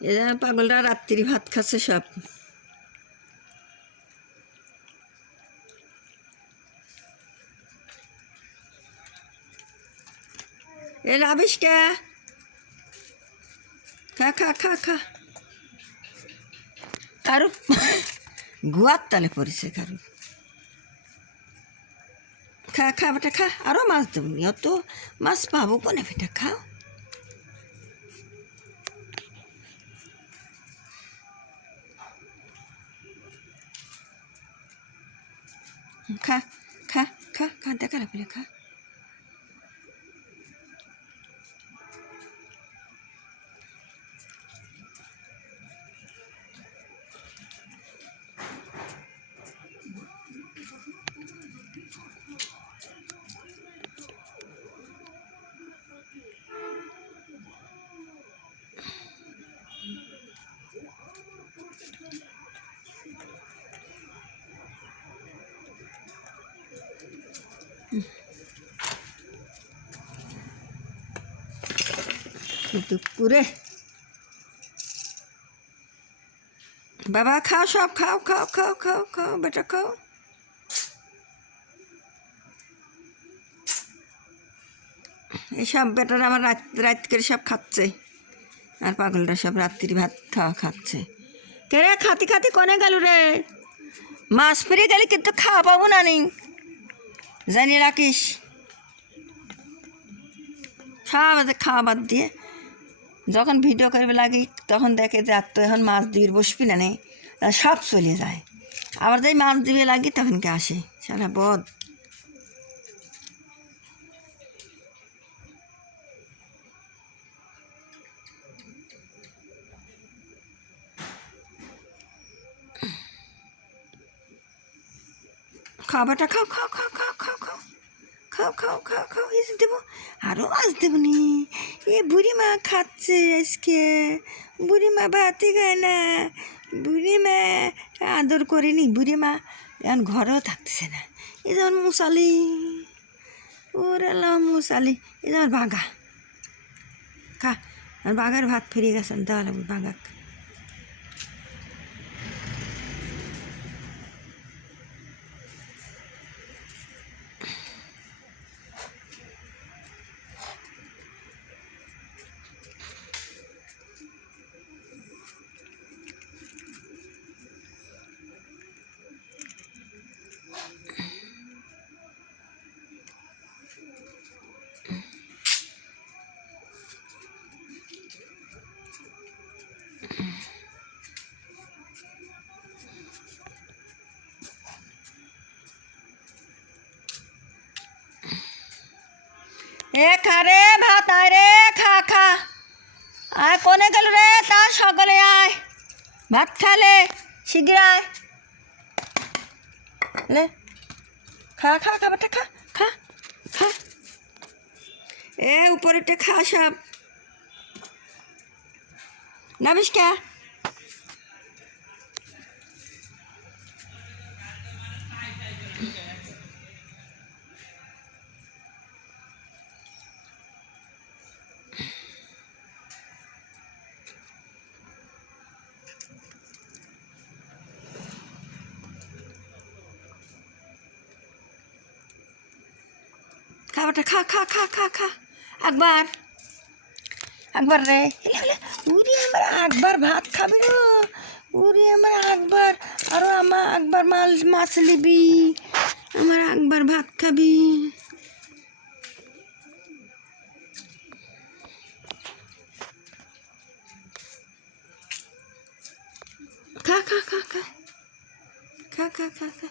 এরা পাগলরা রাত্রি ভাত খাচ্ছে সব। এ রাবিশ কে খা খা খা খা। কারু গুয়ার তালে পড়েছে কারু। খা খা বেটা খা, আরও মাছ দেবো নি, অত মাছ পাবো কোনে বেটা, খাও। খা খা খা খা, দেখা রাখলে খা। দুপুরে বাবা খাও, সব খাও খাও খাও খাও খাও বেটা খাও। এইসব বেটারা আমার রাত রাত করে সব খাচ্ছে, আর পাগলরা সব রাত্রি ভাত খাচ্ছে। কে রে খাতি খাতি কনে গেল রে? মাছ ফিরে গেলে কিন্তু খাওয়া পাবো না, নি জানিয়ে রাখিস। খাওয়া বাদ দিয়ে যখন ভিডিও করবে লাগি তখন দেখে যে আর তো এখন মাছ দিবির বসবি না, নেই সব চলে যায়। আবার যাই মাছ দিবে লাগি তখনকে আসে সারা বদ। খাবারটা খাও খাও খাও খাও খাও খাও খাও খাও খাও খাও, এসে দেবো, আরও মাছ দেবো নি। এ বুড়িমা খাচ্ছে আজকে, বুড়িমা ভাতই খায় না, বুড়িমা আদর করিনি, বুড়িমা এখন ঘরেও থাকতেছে না। এই যেমন মুসালি, ওরে মুসালি, এই যেমন বাঘা খা, আর বাঘার ভাত ফিরে গেছেন দেওয়া লাগবে বাঘা। এ খা রে ভাত, আয় রে খা খা। আয় কোনে গেল রে? তার সকলে আয় ভাত খালে, শিগগির আয় লে, খা খা খাবারটা খা খা খা। এ উপরেটা খা সব, নাবিস কে? খাবারটা খা খা খা খা খা। একবার একবার রে, উড়ি আমার একবার ভাত খাবি গো, উড়ি আমার একবার, আরও আমার একবার মাছ নিবি, আমার একবার ভাত খাবি। খা খা খা খা খা খা খা খা।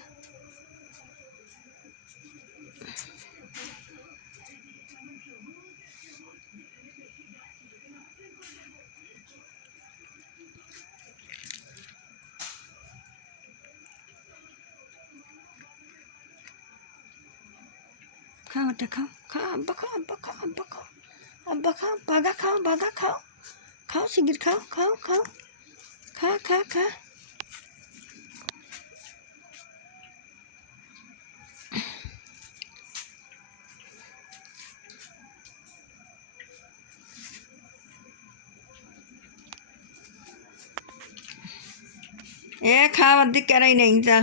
খাওয়াটা খাও, খাও আব্বা খাও, আব্বা খাও, আব্বা খাও, আব্বা খাও, বাঘা খাও, বাঘা খাও, খাও শিগগির খাও খাও খাও, খা খা খা। এ খাওয়ার দিক কেরাই নেই যা